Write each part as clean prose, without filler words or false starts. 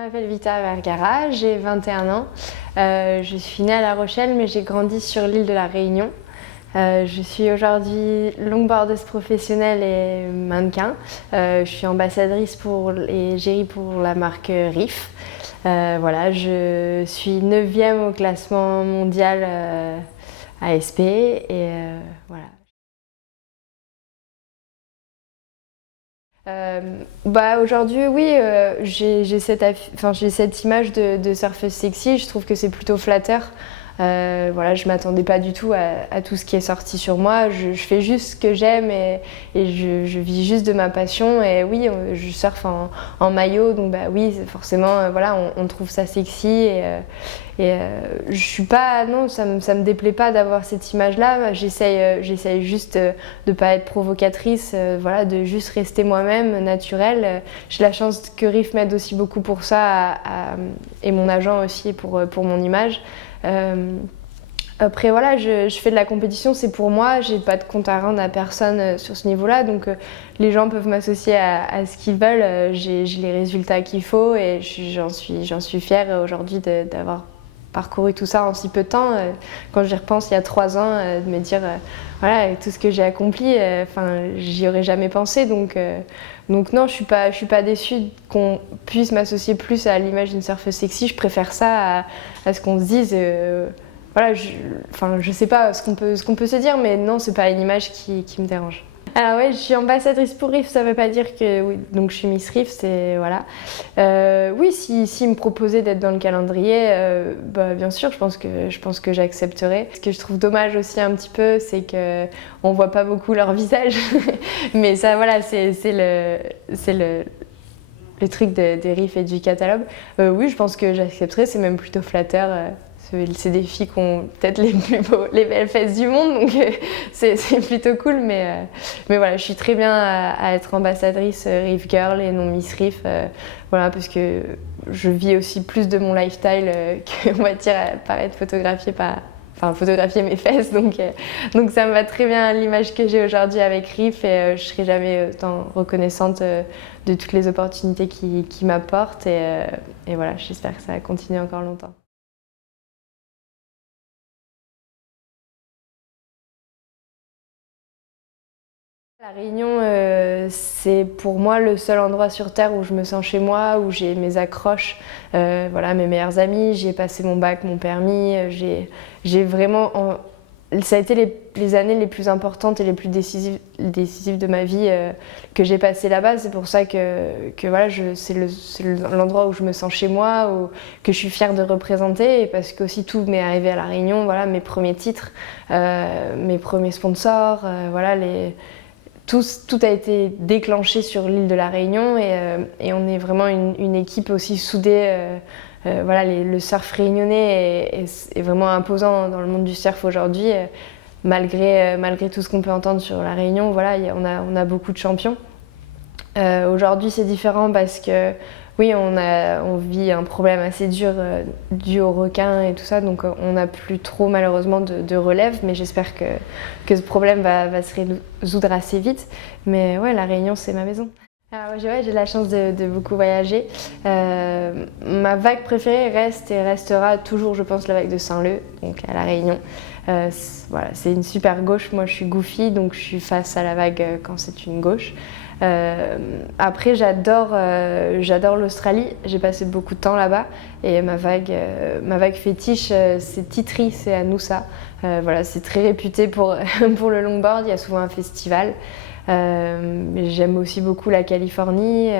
Je m'appelle Vita Vergara, j'ai 21 ans. Je suis née à La Rochelle, mais j'ai grandi sur l'île de la Réunion. Je suis aujourd'hui longboardeuse professionnelle et mannequin. Je suis ambassadrice et gérie pour la marque Riff. Voilà, je suis 9e au classement mondial ASP et voilà. Aujourd'hui, oui, j'ai cette image de surfeuse sexy. Je trouve que c'est plutôt flatteur. Voilà, je m'attendais pas du tout à tout ce qui est sorti sur moi. Je fais juste ce que j'aime et je vis juste de ma passion. Et oui, je surfe en maillot, donc bah oui, forcément, voilà, on trouve ça sexy. Je suis pas, non, ça me déplaît pas d'avoir cette image-là. J'essaye juste de pas être provocatrice, voilà, de juste rester moi-même, naturelle. J'ai la chance que Riff m'aide aussi beaucoup pour ça et mon agent aussi pour mon image. Après voilà, je fais de la compétition, c'est pour moi, j'ai pas de compte à rendre à personne sur ce niveau-là, donc les gens peuvent m'associer à ce qu'ils veulent, j'ai les résultats qu'il faut et j'en suis fière aujourd'hui d'avoir parcouru tout ça en si peu de temps. Quand j'y repense il y a 3 ans, de me dire voilà, avec tout ce que j'ai accompli, j'y aurais jamais pensé, donc non, je suis pas déçue qu'on puisse m'associer plus à l'image d'une surfeuse sexy. Je préfère ça à ce qu'on se dise. Voilà, je sais pas ce qu'on peut se dire, mais non, c'est pas une image qui me dérange. Alors ouais, je suis ambassadrice pour Riff, ça veut pas dire que oui, donc je suis Miss Riff, c'est voilà. Oui, si me proposait d'être dans le calendrier, bah, bien sûr, je pense que j'accepterais. Ce que je trouve dommage aussi un petit peu, c'est que on voit pas beaucoup leur visage, mais ça voilà, c'est le truc des Riff et du catalogue. Oui, je pense que j'accepterais, c'est même plutôt flatteur. C'est des filles qui ont peut-être les belles fesses du monde, donc c'est plutôt cool. Mais voilà, je suis très bien à être ambassadrice Riff Girl et non Miss Riff. Voilà, parce que je vis aussi plus de mon lifestyle que, on va dire, à paraître photographier mes fesses. Donc ça me va très bien l'image que j'ai aujourd'hui avec Riff et je serai jamais autant reconnaissante de toutes les opportunités qui m'apportent. Et voilà, j'espère que ça va continuer encore longtemps. La Réunion, c'est pour moi le seul endroit sur Terre où je me sens chez moi, où j'ai mes accroches, voilà, mes meilleurs amis, j'ai passé mon bac, mon permis, j'ai vraiment... Ça a été les années les plus importantes et les plus décisives de ma vie que j'ai passées là-bas. C'est pour ça que voilà, c'est l'endroit où je me sens chez moi, que je suis fière de représenter, et parce que aussi tout m'est arrivé à La Réunion, voilà, mes premiers titres, mes premiers sponsors, voilà, tout a été déclenché sur l'île de la Réunion et on est vraiment une équipe aussi soudée. Voilà, le surf réunionnais est vraiment imposant dans le monde du surf aujourd'hui. Malgré tout ce qu'on peut entendre sur la Réunion, voilà, on a beaucoup de champions. Aujourd'hui, c'est différent parce que oui, on vit un problème assez dur dû aux requins et tout ça, donc on n'a plus trop malheureusement de relève, mais j'espère que ce problème va se résoudre assez vite. Mais ouais, la Réunion, c'est ma maison. Alors, ouais, j'ai la chance de beaucoup voyager. Ma vague préférée reste et restera toujours, je pense, la vague de Saint-Leu, donc à La Réunion. Voilà, c'est une super gauche. Moi, je suis goofy, donc je suis face à la vague quand c'est une gauche. Après, j'adore l'Australie. J'ai passé beaucoup de temps là-bas et ma vague fétiche, c'est Ti-Tree, c'est à Noosa. Voilà, c'est très réputé pour le longboard. Il y a souvent un festival. J'aime aussi beaucoup la Californie,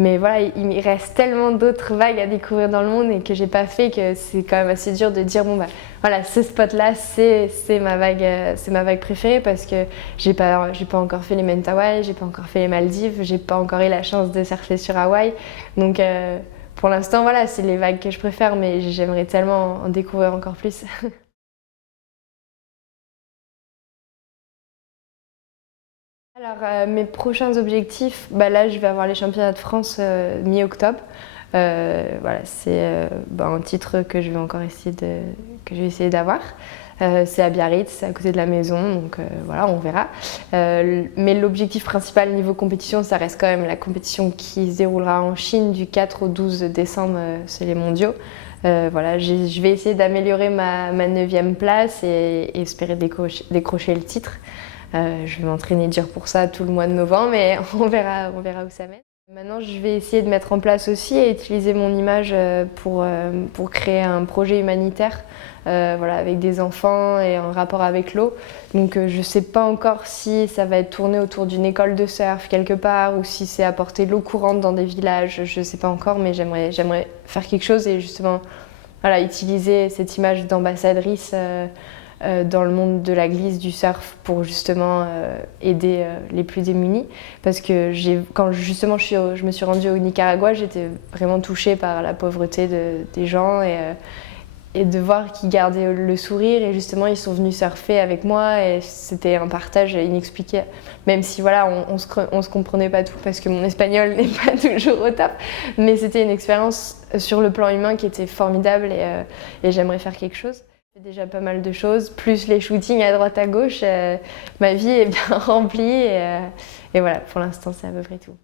mais voilà, il me reste tellement d'autres vagues à découvrir dans le monde et que j'ai pas fait, que c'est quand même assez dur de dire bon bah voilà, ce spot-là c'est ma vague préférée, parce que j'ai pas encore fait les Mentawai, j'ai pas encore fait les Maldives, j'ai pas encore eu la chance de surfer sur Hawaï, donc pour l'instant voilà, c'est les vagues que je préfère, mais j'aimerais tellement en découvrir encore plus. Alors, mes prochains objectifs, bah là je vais avoir les championnats de France mi-octobre. Voilà, c'est un titre que je vais essayer d'avoir. C'est à Biarritz, c'est à côté de la maison, donc voilà, on verra. Mais l'objectif principal niveau compétition, ça reste quand même la compétition qui se déroulera en Chine du 4 au 12 décembre, c'est les mondiaux. Voilà, je vais essayer d'améliorer ma 9e place et espérer décrocher le titre. Je vais m'entraîner dur pour ça tout le mois de novembre, mais on verra où ça mène. Maintenant, je vais essayer de mettre en place aussi et utiliser mon image pour créer un projet humanitaire voilà, avec des enfants et en rapport avec l'eau. Donc je ne sais pas encore si ça va être tourné autour d'une école de surf quelque part ou si c'est apporter l'eau courante dans des villages. Je ne sais pas encore, mais j'aimerais faire quelque chose et justement voilà, utiliser cette image d'ambassadrice dans le monde de la glisse, du surf, pour justement aider les plus démunis. Parce que quand justement je me suis rendue au Nicaragua, j'étais vraiment touchée par la pauvreté des gens et de voir qu'ils gardaient le sourire et justement ils sont venus surfer avec moi et c'était un partage inexpliqué. Même si voilà, on se comprenait pas tout parce que mon espagnol n'est pas toujours au top, mais c'était une expérience sur le plan humain qui était formidable et j'aimerais faire quelque chose. J'ai déjà pas mal de choses, plus les shootings à droite à gauche, ma vie est bien remplie et voilà, pour l'instant c'est à peu près tout.